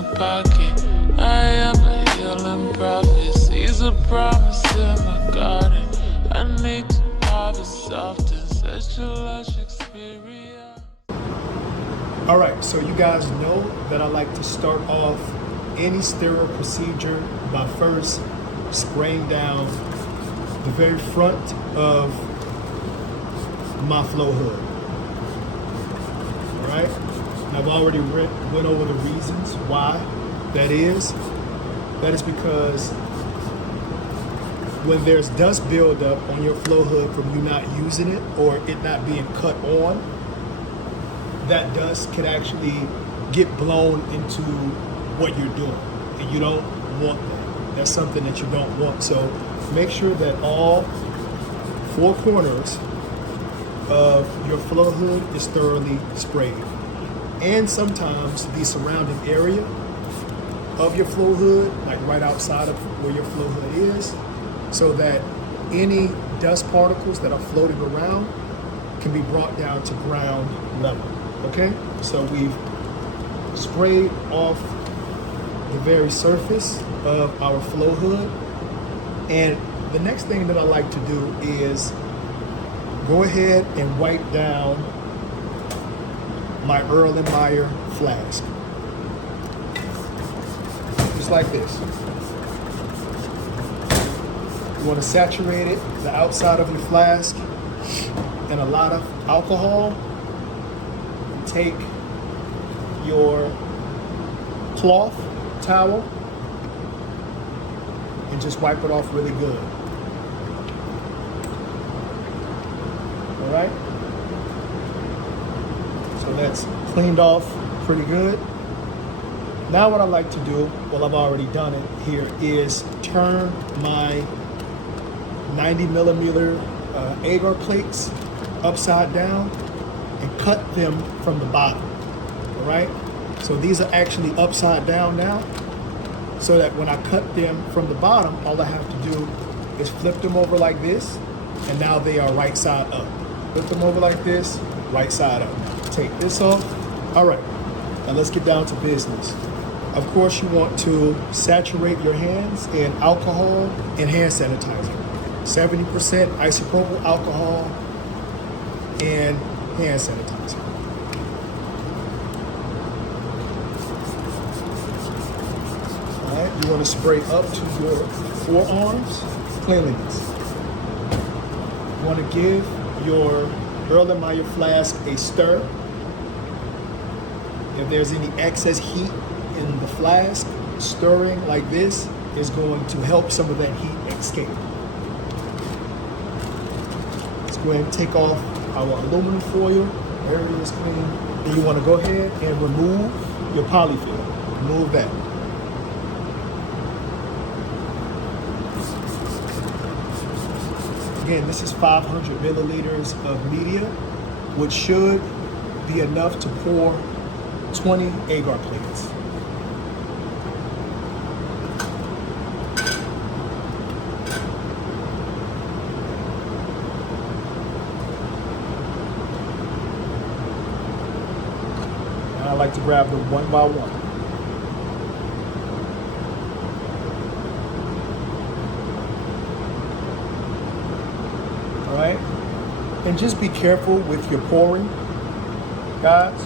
my pocket. I am a healing prophet. Seeds a promise in my garden. I need to harvest often. Such a lush experience. All right, so you guys know that I like to start off any sterile procedure by first spraying down the very front of my flow hood. All right, and I've already went over the reasons why that is. That is because when there's dust buildup on your flow hood from you not using it or it not being cut on, that dust can actually get blown into what you're doing, and you don't want that. That's something that you don't want. So make sure that all four corners of your flow hood is thoroughly sprayed, and sometimes the surrounding area of your flow hood, like right outside of where your flow hood is, so that any dust particles that are floating around can be brought down to ground level. Okay, so we've sprayed off the very surface of our flow hood, and the next thing that I like to do is go ahead and wipe down my Erlenmeyer flask, just like this. You want to saturate it, the outside of your flask, in a lot of alcohol. Take your cloth towel and just wipe it off really good. All right? So that's cleaned off pretty good. Now what I like to do, well, I've already done it here, is turn my 90 millimeter agar plates upside down and cut them from the bottom. All right? So these are actually upside down now, so that when I cut them from the bottom, all I have to do is flip them over like this, and now they are right side up. Flip them over like this, right side up. Take this off. All right, now let's get down to business. Of course, you want to saturate your hands in alcohol and hand sanitizer. 70% isopropyl alcohol and hand sanitizer. All right, you want to spray up to your forearms, cleanliness. You want to give your Erlenmeyer flask a stir. If there's any excess heat in the flask, stirring like this is going to help some of that heat escape. Let's go ahead and take off our aluminum foil. Area is clean. And you want to go ahead and remove your polyfill. Remove that. Again, this is 500 milliliters of media, which should be enough to pour 20 agar plates. I like to grab them one by one. All right? And just be careful with your pouring, guys,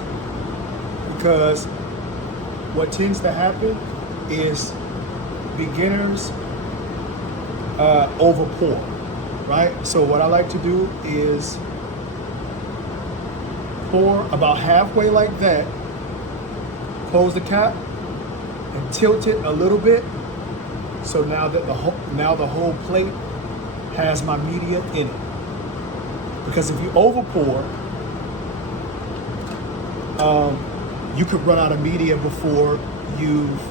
because what tends to happen is beginners over pour, right? So what I like to do is pour about halfway like that, close the cap, and tilt it a little bit, so now that the whole plate has my media in it. Because if you over pour, you could run out of media before you've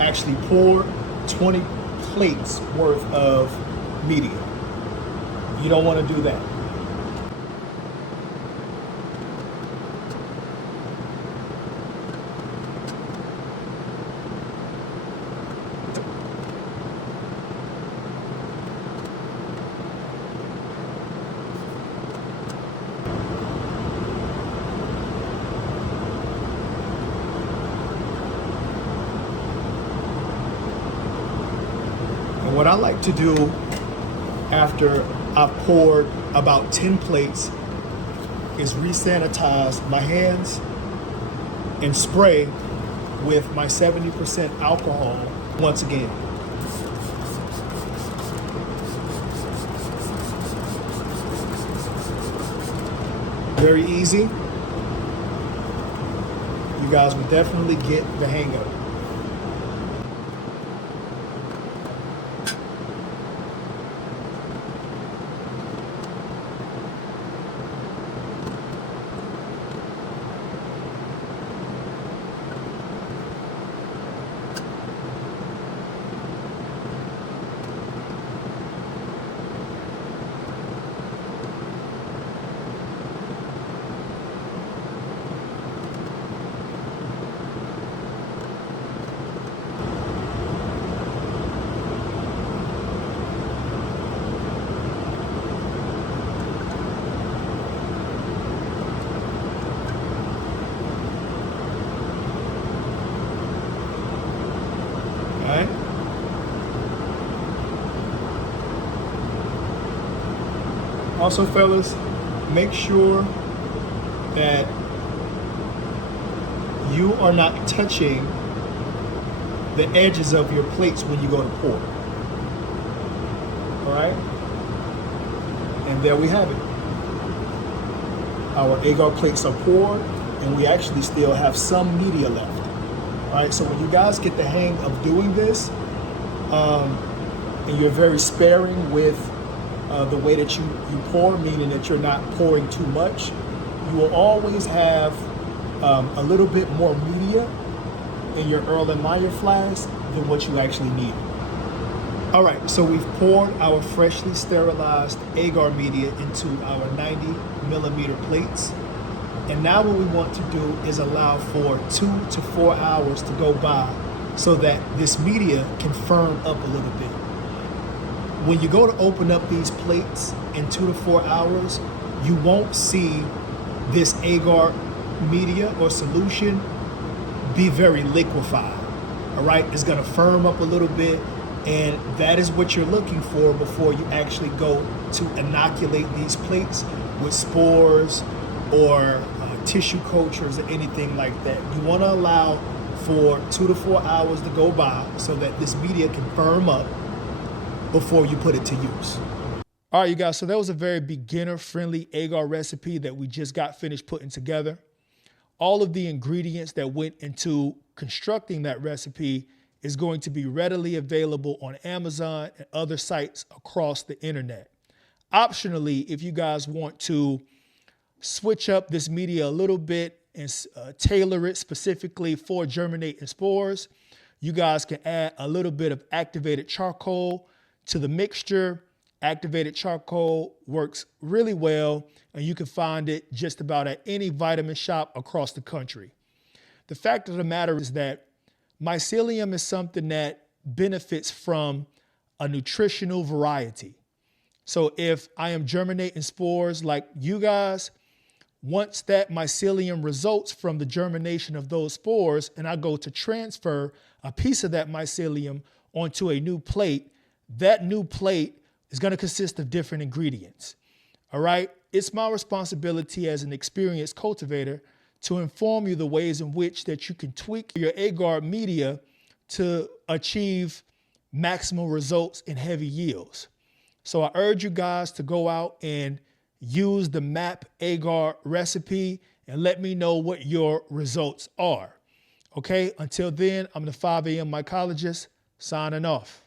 actually poured 20 plates worth of media. You don't want to do that. What I like to do after I've poured about 10 plates is re-sanitize my hands and spray with my 70% alcohol once again. Very easy. You guys will definitely get the hang of it. Right? Also, fellas, make sure that you are not touching the edges of your plates when you go to pour. All right? And there we have it. Our agar plates are poured, and we actually still have some media left. All right, so when you guys get the hang of doing this, and you're very sparing with the way that you pour, meaning that you're not pouring too much, you will always have a little bit more media in your Erlenmeyer flask than what you actually need. All right, so we've poured our freshly sterilized agar media into our 90mm plates. And now what we want to do is allow for 2 to 4 hours to go by so that this media can firm up a little bit. When you go to open up these plates in 2 to 4 hours, you won't see this agar media or solution be very liquefied. All right, it's gonna firm up a little bit, and that is what you're looking for before you actually go to inoculate these plates with spores or tissue cultures or anything like that. You want to allow for 2 to 4 hours to go by so that this media can firm up before you put it to use. All right, you guys, so that was a very beginner-friendly agar recipe that we just got finished putting together. All of the ingredients that went into constructing that recipe is going to be readily available on Amazon and other sites across the internet. Optionally, if you guys want to switch up this media a little bit and tailor it specifically for germinating spores, you guys can add a little bit of activated charcoal to the mixture. Activated charcoal works really well, and you can find it just about at any vitamin shop across the country. The fact of the matter is that mycelium is something that benefits from a nutritional variety. So if I am germinating spores like you guys, once that mycelium results from the germination of those spores and I go to transfer a piece of that mycelium onto a new plate, that new plate is going to consist of different ingredients. All right? It's my responsibility as an experienced cultivator to inform you the ways in which that you can tweak your agar media to achieve maximal results in heavy yields. So I urge you guys to go out and use the MAP agar recipe and let me know what your results are. Okay, until then, I'm the 5 a.m. mycologist signing off.